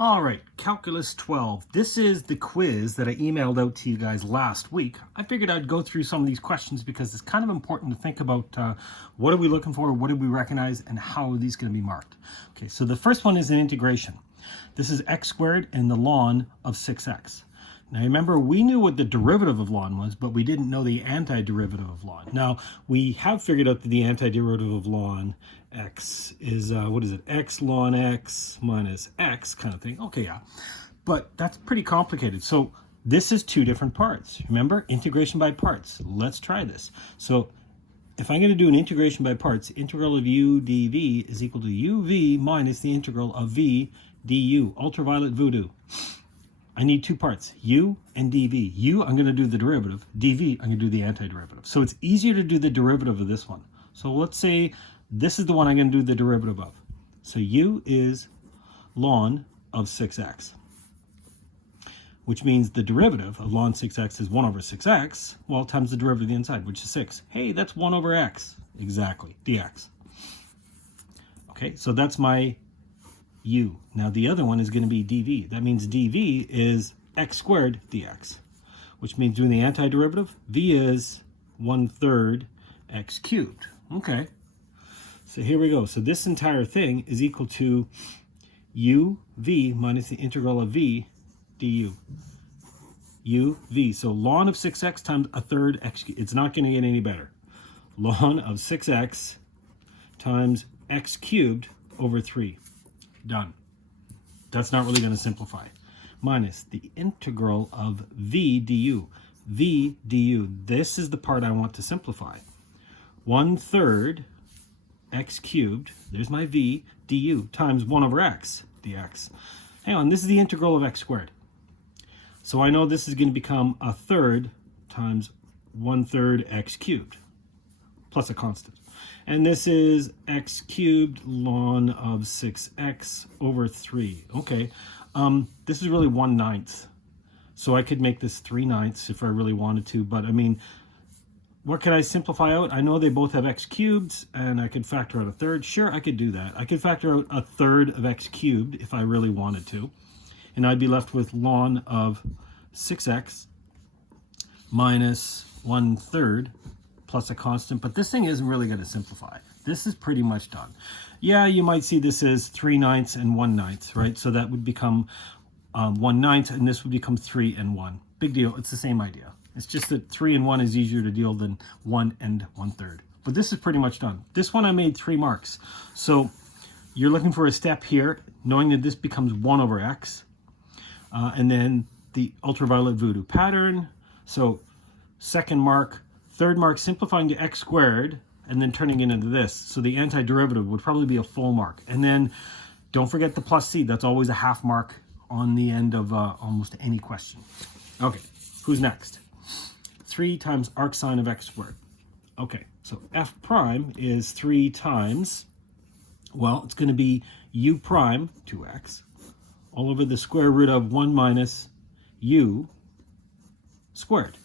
All right, Calculus 12. This is the quiz that I emailed out to you guys last week. I figured I'd go through some of these questions because it's kind of important to think about what are we looking for, what did we recognize, and how are these going to be marked. Okay, so the first one is an integration. This is x squared and the ln of 6x. Now remember, we knew what the derivative of ln was, but we didn't know the antiderivative of ln. Now, we have figured out that the antiderivative of ln x is, what is it, x ln x minus x kind of thing. Okay, yeah, but that's pretty complicated. So this is two different parts. Remember, integration by parts. Let's try this. So if I'm going to do an integration by parts, integral of u dv is equal to uv minus the integral of v du, ultraviolet voodoo. I need two parts, u and dv. U, I'm going to do the derivative. dv, I'm going to do the antiderivative. So it's easier to do the derivative of this one. So let's say this is the one I'm going to do the derivative of. So u is ln of 6x, which means the derivative of ln 6x is 1 over 6x, well, times the derivative of the inside, which is 6. Hey, that's 1 over x, exactly, dx. Okay, so that's my u. Now the other one is going to be dv. That means dv is x squared dx, which means doing the antiderivative, v is 1/3 x cubed. Okay, so here we go. So this entire thing is equal to uv minus the integral of v du. uv, so ln of 6x times 1/3 x cubed. It's not going to get any better. Ln of 6x times x cubed over 3. Done. That's not really going to simplify. Minus the integral of v du. v du. This is the part I want to simplify. 1/3 x cubed, there's my v, du, times 1 over x dx. Hang on, this is the integral of x squared. So I know this is going to become 1/3 times 1/3 x cubed, plus a constant. And this is x cubed ln of 6x over 3. Okay, this is really 1/9. So I could make this 3/9 if I really wanted to, but I mean, what could I simplify out? I know they both have x cubed, and I could factor out 1/3. Sure, I could do that. I could factor out 1/3 of x cubed if I really wanted to. And I'd be left with ln of 6x minus 1/3 plus a constant, but this thing isn't really going to simplify. This is pretty much done. Yeah, you might see this as 3/9 and 1/9, right? So that would become 1/9, and this would become 3 and 1. Big deal. It's the same idea. It's just that 3 and 1 is easier to deal than 1 and 1/3. But this is pretty much done. This one I made 3 marks. So you're looking for a step here, knowing that this becomes 1 over x, and then the ultraviolet voodoo pattern. So second mark, third mark, simplifying to x squared and then turning it into this. So the antiderivative would probably be a full mark. And then don't forget the plus c. That's always a half mark on the end of almost any question. Okay, who's next? 3 times arc sine of x squared. Okay, so f prime is 3 times, well, it's going to be u prime, 2x, all over the square root of 1 minus u squared.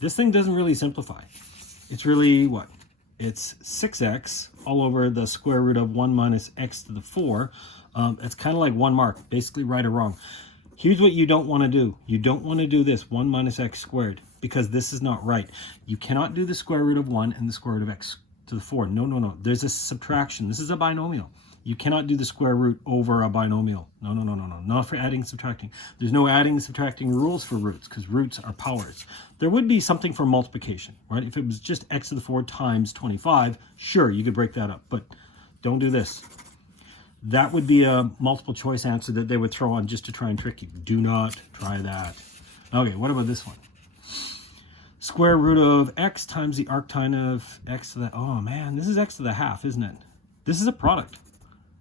This thing doesn't really simplify. It's really what? It's 6x all over the square root of 1 minus x to the 4. It's kind of like 1 mark, basically right or wrong. Here's what you don't want to do. You don't want to do this 1 minus x squared, because this is not right. You cannot do the square root of 1 and the square root of x to the 4. No, no, no. There's a subtraction. This is a binomial. You cannot do the square root over a binomial. No, no, no, no, no. Not for adding and subtracting. There's no adding and subtracting rules for roots, because roots are powers. There would be something for multiplication, right? If it was just x to the 4 times 25, sure, you could break that up, but don't do this. That would be a multiple choice answer that they would throw on just to try and trick you. Do not try that. Okay, what about this one? Square root of x times the arctine of x to the, oh man, this is x to the half, isn't it? This is a product.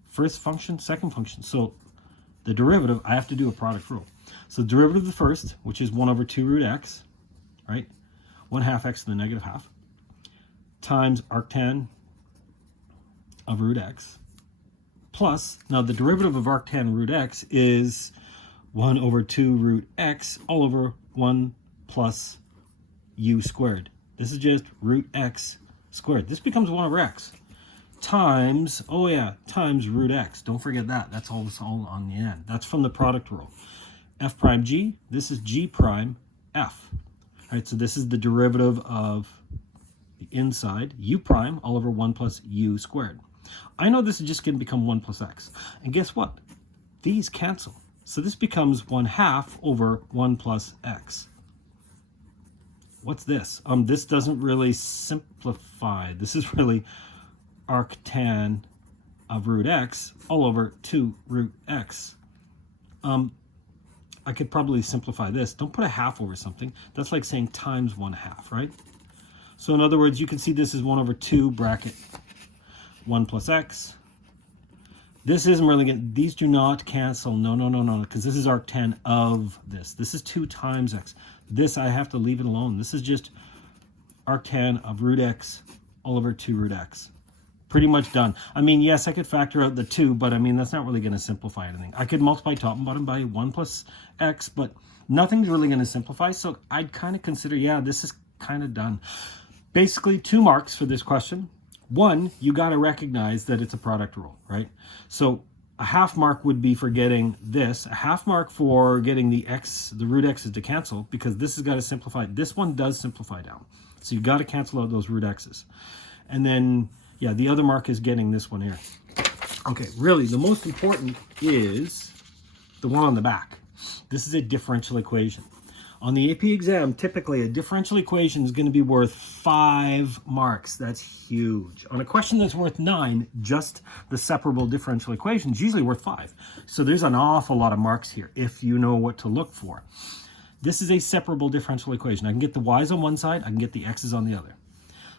First function, second function. So the derivative, I have to do a product rule. So the derivative of the first, which is 1 over 2 root x, right? 1/2 x to the negative half, times arctan of root x, plus, now the derivative of arctan root x is 1 over 2 root x all over 1 plus u squared. This is just root x squared. This becomes 1 over x. times, oh yeah, times root x. Don't forget that. That's all on the end. That's from the product rule. F prime g, this is g prime f. All right, so this is the derivative of the inside, u prime, all over 1 plus u squared. I know this is just going to become 1 plus x. And guess what? These cancel. So this becomes 1/2 over 1 plus x. What's this? This doesn't really simplify. This is really arctan of root x all over 2 root x. I could probably simplify this. Don't put a half over something. That's like saying times 1/2, right? So in other words, you can see this is 1 over 2 bracket 1 plus x. This isn't really going to, these do not cancel. No, because this is arctan of this. This is 2 times x. This, I have to leave it alone. This is just arctan of root x all over 2 root x. Pretty much done. I mean, yes, I could factor out the 2, but I mean, that's not really going to simplify anything. I could multiply top and bottom by 1 plus x, but nothing's really going to simplify. So I'd kind of consider, yeah, this is kind of done. Basically, 2 marks for this question. 1, you got to recognize that it's a product rule, right? So a half mark would be for getting this. A half mark for getting the x, the root x's to cancel, because this has got to simplify. This one does simplify down. So you got to cancel out those root x's. And then, yeah, the other mark is getting this one here. Okay, really, the most important is the one on the back. This is a differential equation. On the AP exam, typically a differential equation is going to be worth 5 marks. That's huge. On a question that's worth 9, just the separable differential equation is usually worth 5. So there's an awful lot of marks here if you know what to look for. This is a separable differential equation. I can get the y's on one side, I can get the x's on the other.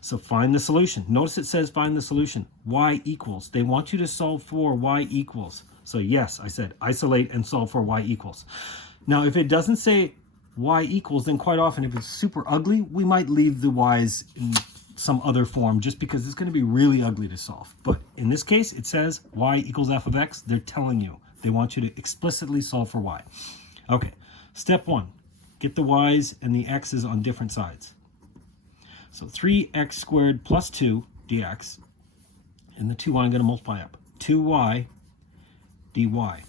So find the solution. Notice it says find the solution. Y equals. They want you to solve for y equals. So yes, I said isolate and solve for y equals. Now, if it doesn't say y equals, then quite often, if it's super ugly, we might leave the y's in some other form just because it's going to be really ugly to solve. But in this case, it says y equals f of x. They're telling you. They want you to explicitly solve for y. Okay, step 1. Get the y's and the x's on different sides. So 3x squared plus 2 dx, and the 2y I'm going to multiply up. 2y dy.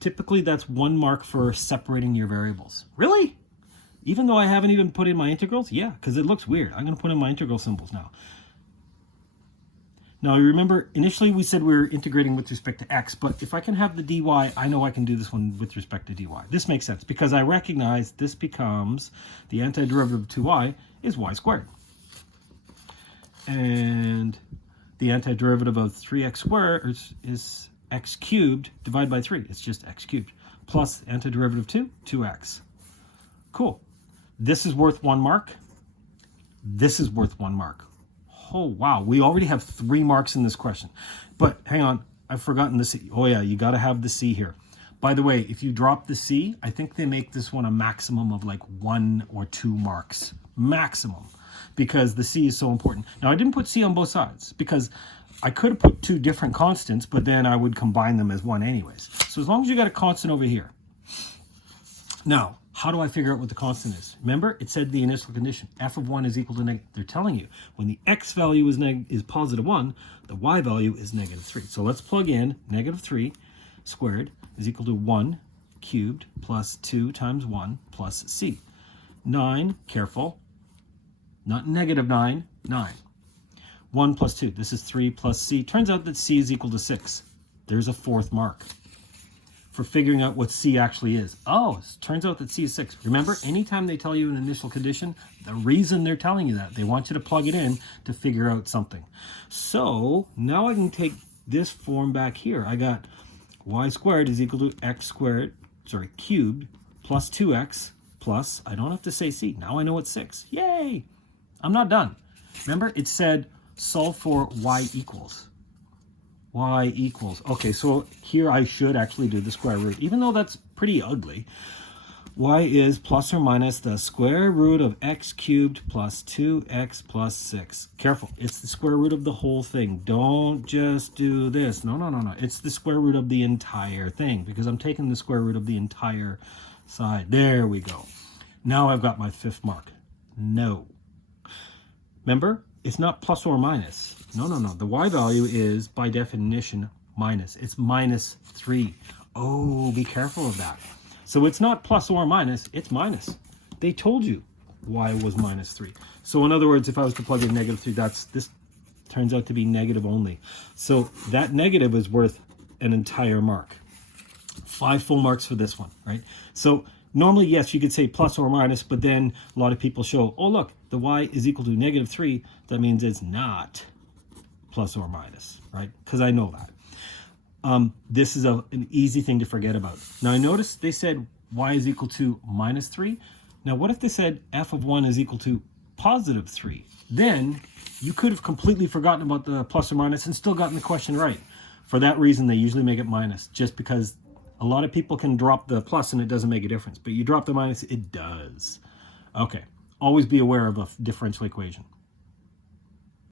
Typically, that's 1 mark for separating your variables. Really? Even though I haven't even put in my integrals? Yeah, because it looks weird. I'm going to put in my integral symbols now. Now, remember, initially we said we were integrating with respect to x, but if I can have the dy, I know I can do this one with respect to dy. This makes sense because I recognize this becomes the antiderivative of 2y is y squared. And the antiderivative of 3x squared is x cubed divided by 3. It's just x cubed. Plus antiderivative of 2, 2x. Cool. This is worth 1 mark. This is worth 1 mark. Oh, wow. We already have 3 marks in this question. But hang on. I've forgotten the C. Oh, yeah. You got to have the C here. By the way, if you drop the C, I think they make this one a maximum of like 1 or 2 marks. Maximum. Because the C is so important. Now, I didn't put C on both sides because I could have put 2 different constants, but then I would combine them as 1 anyways. So as long as you got a constant over here. Now, how do I figure out what the constant is? Remember, it said the initial condition, f of 1 is equal to negative. They're telling you when the x value is positive 1, the y value is negative 3. So let's plug in negative 3 squared is equal to 1 cubed plus 2 times 1 plus c. 9, careful, not negative 9, 9. 1 plus 2, this is 3 plus c. Turns out that c is equal to 6. There's a 4th mark for figuring out what C actually is. Oh, it turns out that C is 6. Remember, anytime they tell you an initial condition, the reason they're telling you that, they want you to plug it in to figure out something. So now I can take this form back here. I got y squared is equal to x squared, cubed, plus 2x, plus, I don't have to say C. Now I know it's 6. Yay! I'm not done. Remember, it said solve for y equals. Y equals. Okay, so here I should actually do the square root, even though that's pretty ugly. Y is plus or minus the square root of x cubed plus 2x plus 6. Careful, it's the square root of the whole thing. Don't just do this. No. It's the square root of the entire thing because I'm taking the square root of the entire side. There we go. Now I've got my 5th mark. No. Remember, it's not plus or minus. No. The y value is, by definition, minus. It's minus 3. Oh, be careful of that. So it's not plus or minus, it's minus. They told you y was minus 3. So in other words, if I was to plug in negative 3, this turns out to be negative only. So that negative is worth an entire mark. 5 full marks for this one, right? So normally, yes, you could say plus or minus, but then a lot of people show, oh, look, the y is equal to negative 3. That means it's not plus or minus, right? Because I know that. This is an easy thing to forget about. Now, I noticed they said y is equal to minus 3. Now, what if they said f of 1 is equal to positive 3? Then you could have completely forgotten about the plus or minus and still gotten the question right. For that reason, they usually make it minus, just because a lot of people can drop the plus and it doesn't make a difference. But you drop the minus, it does. Okay, always be aware of a differential equation.